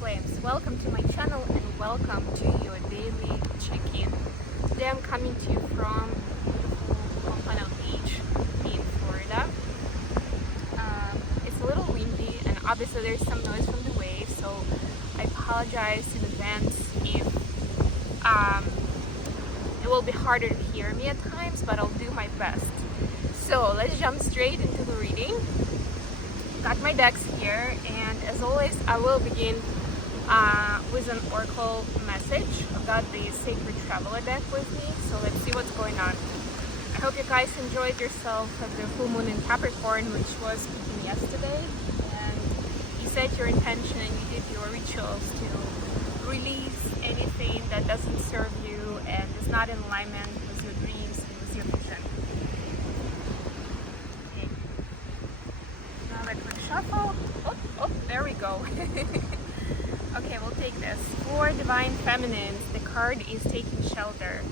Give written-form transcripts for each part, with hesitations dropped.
Flames. Welcome to my channel and welcome to your daily check-in. Today I'm coming to you from beautiful Pompano Beach in Florida. It's a little windy and obviously there's some noise from the waves, so I apologize in advance if it will be harder to hear me at times, but I'll do my best. So let's jump straight into the reading. Got my decks here, and as always I will begin with an oracle message. I've got the Sacred Traveler deck with me, so let's see what's going on. I hope you guys enjoyed yourself at the full moon in Capricorn, which was speaking yesterday, and you set your intention and you did your rituals to release anything that doesn't serve you and is not in alignment with your dreams and with your vision. Shuffle. Oh, there we go. Okay, we'll take this. For Divine Feminines, the card is taking shelter.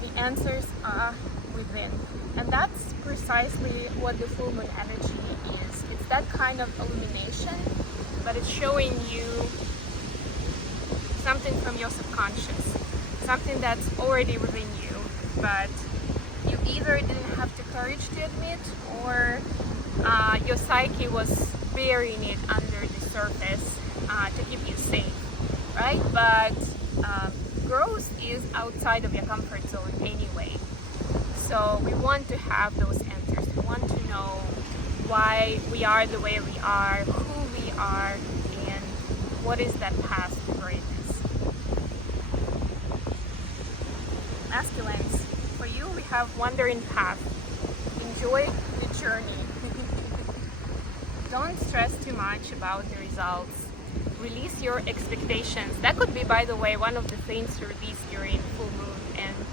The answers are within. And that's precisely what the full moon energy is. It's that kind of illumination, but it's showing you something from your subconscious. Something that's already within you, but you either didn't have the courage to admit, or your psyche was burying it under the surface to keep you safe, right? But growth is outside of your comfort zone anyway. So we want to have those answers. We want to know why we are the way we are, who we are, and what is that path to greatness. Masculines, for you we have wandering path. Enjoy the journey. Don't stress too much about the results. Release your expectations. That could be, by the way, one of the things to release during full moon. And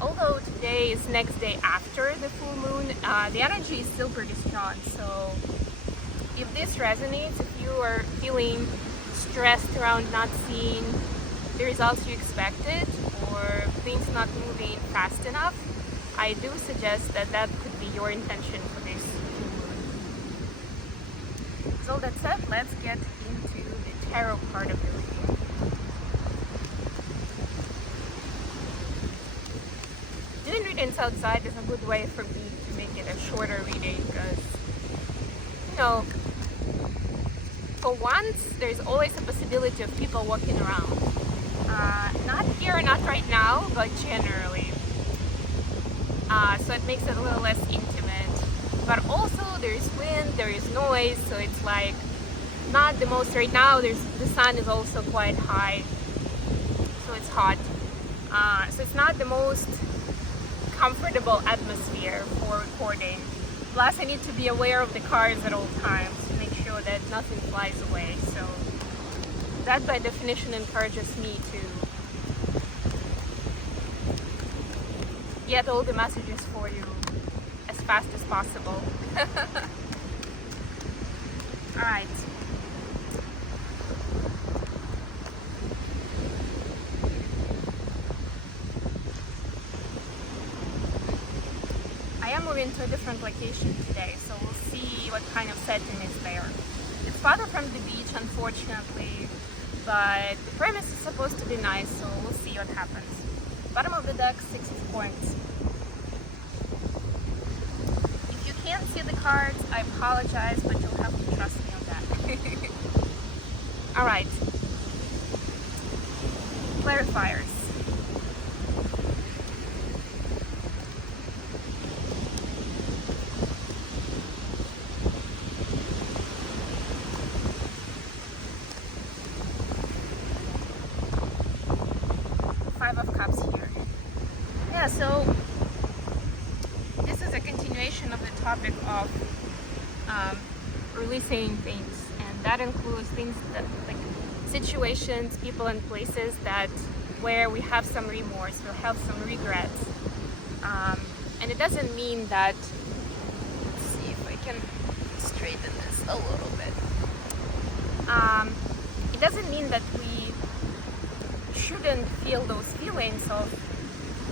although today is next day after the full moon, the energy is still pretty strong. So if this resonates, if you are feeling stressed around not seeing the results you expected, or things not moving fast enough, I do suggest that that could be your intention for this full moon. So that said, let's get into the tarot part of the reading. Doing readings outside is a good way for me to make it a shorter reading because, you know, for once, there's always a possibility of people walking around. Not here, not right now, but generally. So it makes it a little less intimate. But also there's wind, there is noise, so it's like not the most right now. The sun is also quite high, so it's hot. So it's not the most comfortable atmosphere for recording. Plus I need to be aware of the cards at all times to make sure that nothing flies away. So that by definition encourages me to get all the messages for you as fast as possible. All right. I am moving to a different location today, so we'll see what kind of setting is there. It's farther from the beach, unfortunately, but the premise is supposed to be nice, so we'll see what happens. Bottom of the deck, 6 of coins. If you can't see the cards, I apologize, but you'll have to trust me on that. Alright. Clarifiers. Five of Cups here. Yeah, so this is a continuation of the topic of releasing things, and that includes things that, like situations, people and places that where we have some remorse, we have some regrets, and it doesn't mean that, let's see if I can straighten this a little bit, it doesn't mean that we shouldn't feel those feelings of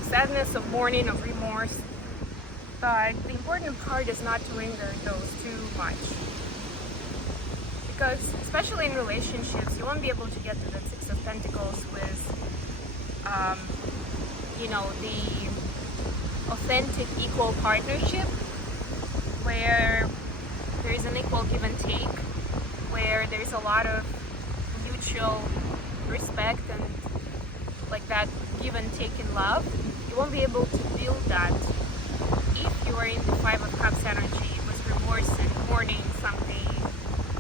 sadness, of mourning, of remorse, but the important part is not to linger those too much. because especially in relationships, you won't be able to get to that Six of Pentacles with, the authentic equal partnership where there is an equal give and take, where there's a lot of mutual respect and like that give and take in love. You won't be able to build that if you are in the Five of Cups energy with remorse and mourning something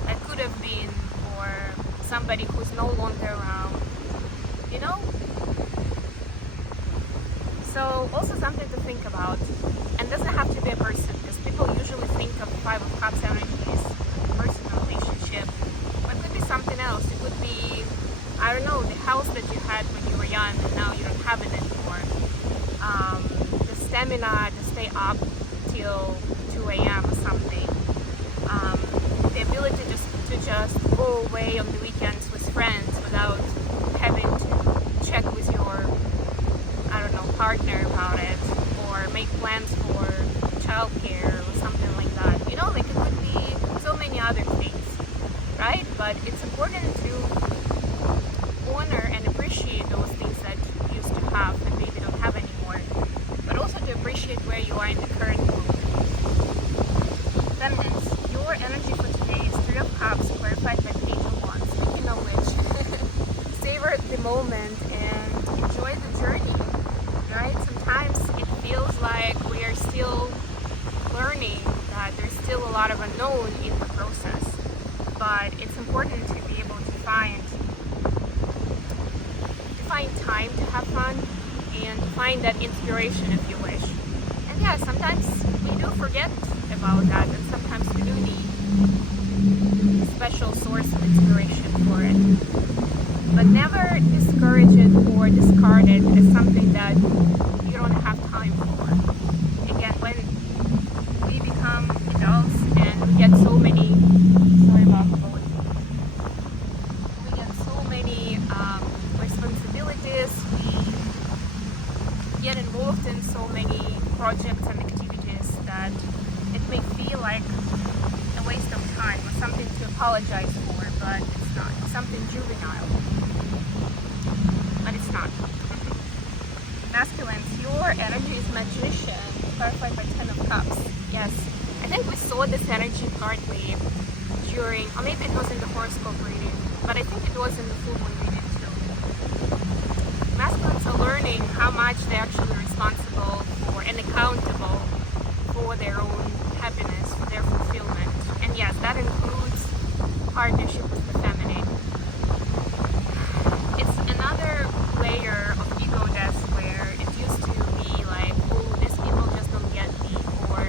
that could have been, or somebody who's no longer around, So also something to think about, and doesn't have to be a person, because people usually think of Five of Cups energy as a personal relationship, but it could be something else. It could be, I don't know, the house that you had when you were young and now you don't have it anymore. The stamina to stay up till 2 a.m. or something. The ability to just go away on the weekends with friends without having to check with your, partner about it, or make plans for childcare or something like that. Like it could be so many other things, right? But it's important to honor and appreciate those things that you used to have and maybe don't have anymore, but also to appreciate where you are in the current moment. Feminines, your energy for today is Three of Cups, clarified by Page of Wands. Speaking of which, savor the moment and enjoy the journey. Right? Sometimes it feels like we are still learning, that there's still a lot of unknown in the process, but it's important to be able to find time to have fun and find that inspiration if you wish. And yeah, sometimes we do forget about that, and sometimes we do need a special source of inspiration for it. But never discourage it or discard it as something that you don't have time for. Again, when we become adults and we get so many, we get so many responsibilities, we get involved in so many projects and activities that it may feel like a waste of time or something to apologize for, but it's not. It's something juvenile. But it's not. Masculines, your energy is Magician, clarified by Ten of Cups. Yes, I think we saw this energy partly during, or maybe it was in the horoscope reading, but I think it was in the full moon reading too. Masculines are learning how much they're actually responsible for and accountable for their own happiness, for their fulfillment. And yes, that includes partnership with the feminine. It's another layer of ego death where it used to be like, oh, these people just don't get me, or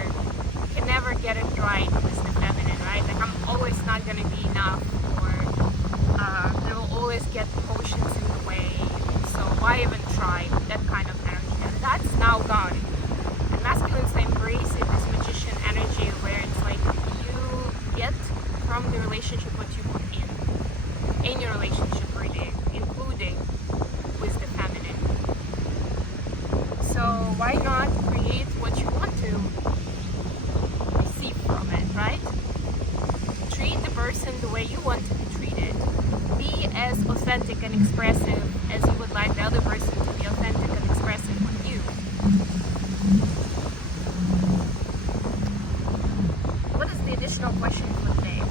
can never get it right with the feminine, right? Like I'm always not gonna be enough, or there will always get potions in the way, so why even try? That kind of energy. And that's now gone. And masculines embrace it, this Magician energy where it's like you get from the relationship what you put in. Any relationship really, including with the feminine. So why not create what you want to receive from it, right? Treat the person the way you want to be treated. Be as authentic and expressive as you would like the other person to be authentic and expressive with you. What is the additional question for today?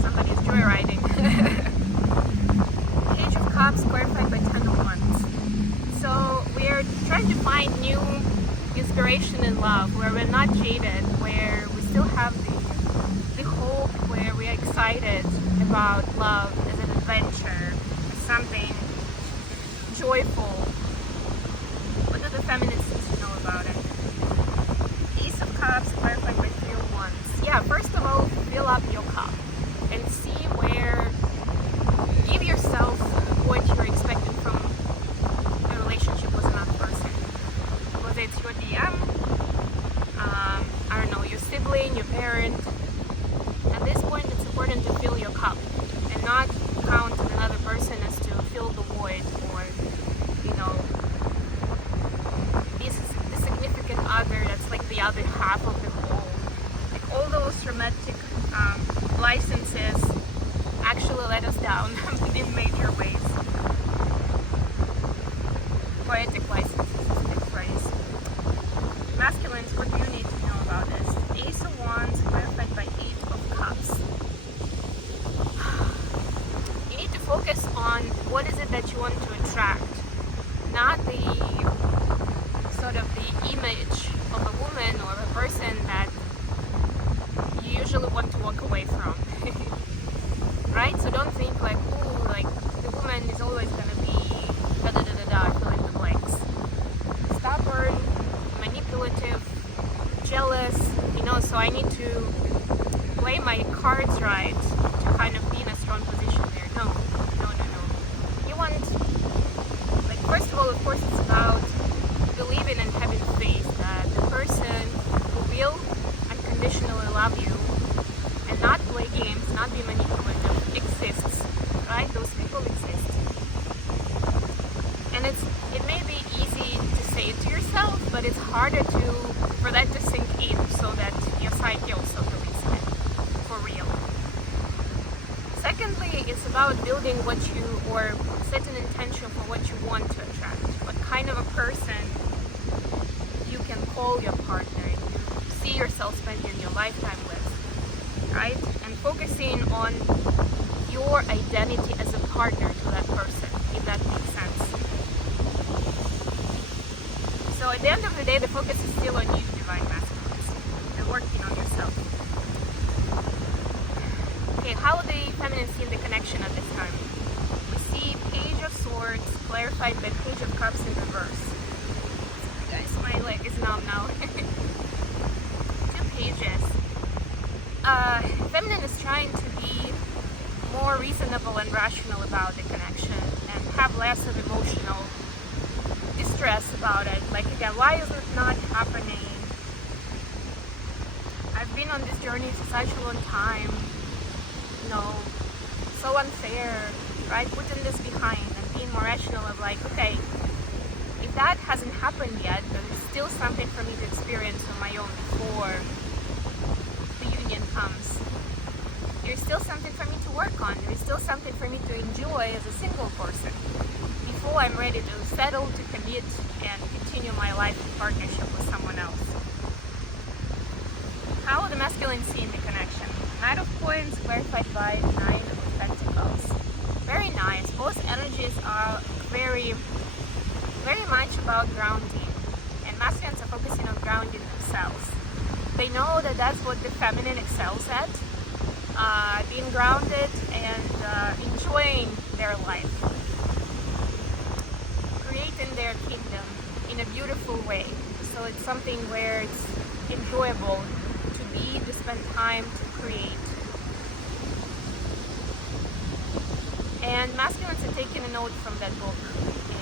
Somebody's joyriding. Page of Cups, clarified by Ten of Wands. So we're trying to find new inspiration in love, where we're not jaded, where we still have the hope, where we're excited about love as an adventure, as something joyful. What do the feminists need to know about it? Ace of Cups, clarified by Three of Wands. Yeah, first of all, fill up your cup and see where, give yourself what you're expecting from a relationship with another person. Whether it's your DM, I don't know, your sibling, your parent. At this point, it's important to fill your cup and not count on another person as to fill the void, or, the significant other that's like the other half of the whole. Like all those dramatic licenses actually let us down in major ways. Poetic licenses is a good phrase. Masculines, what do you need to know about this? Ace of Wands clarified by Eight of Cups. You need to focus on what is it that you want to attract, not the sort of the image of a woman or a person that you usually want to walk away from. Right? So don't think like, oh, like the woman is always gonna be da da da da da, fill in the blanks. Stubborn, manipulative, jealous, so I need to play my cards right to kind of be in a strong position there. No. You want, like, first of all, of course, it's about believing and having faith that the person who will unconditionally love you and not play games, not be manipulative, exists, right? Those people exist. And it may be easy to say it to yourself, but it's harder for that to sink in so that your psyche also believes in it for real. Secondly, it's about building or set an intention for what you want to attract. What kind of a person you can call your partner, you see yourself spending your lifetime with, right? And focusing on your identity as a partner to that person, if that makes sense. So at the end of the day, the focus is still on you, divine masculines, and working on yourself. Okay, how the feminine see the connection at this time? We see Page of Swords clarified by Page of Cups in reverse. Guys, my leg is numb now. Two pages. Feminine is trying to be more reasonable and rational about the connection and have less of emotional distress about it. Like, again, why is it not happening? I've been on this journey for such a long time. So unfair, right? Putting this behind and being more rational of like, okay, if that hasn't happened yet, there's still something for me to experience on my own before the union comes. There's still something for me to work on. There's still something for me to enjoy as a single person before I'm ready to settle, to commit, and continue my life in partnership with someone else. How are the masculine seeing the connection? Knight of Coins clarified by Nine of Pentacles. Very nice. Both energies are very, very much about grounding. And masculines are focusing on grounding themselves. They know that that's what the feminine excels at. Being grounded and enjoying their life. Creating their kingdom in a beautiful way. So it's something where it's enjoyable to be, to spend time, to create. And masculines are taking a note from that book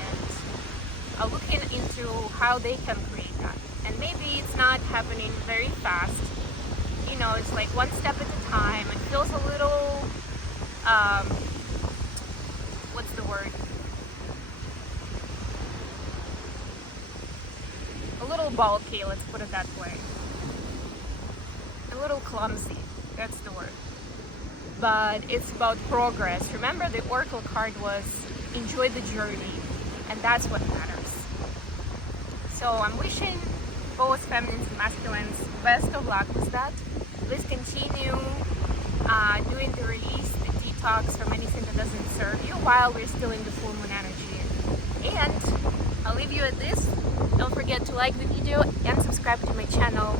and are looking into how they can create that. And maybe it's not happening very fast. It's like one step at a time. It feels a little, what's the word? A little bulky, let's put it that way. A little clumsy, that's the word. But it's about progress. Remember, the Oracle card was enjoy the journey, and that's what matters. So I'm wishing both feminines and masculines best of luck with that. Please continue doing the release, the detox from anything that doesn't serve you while we're still in the full moon energy. And I'll leave you at this. Don't forget to like the video and subscribe to my channel.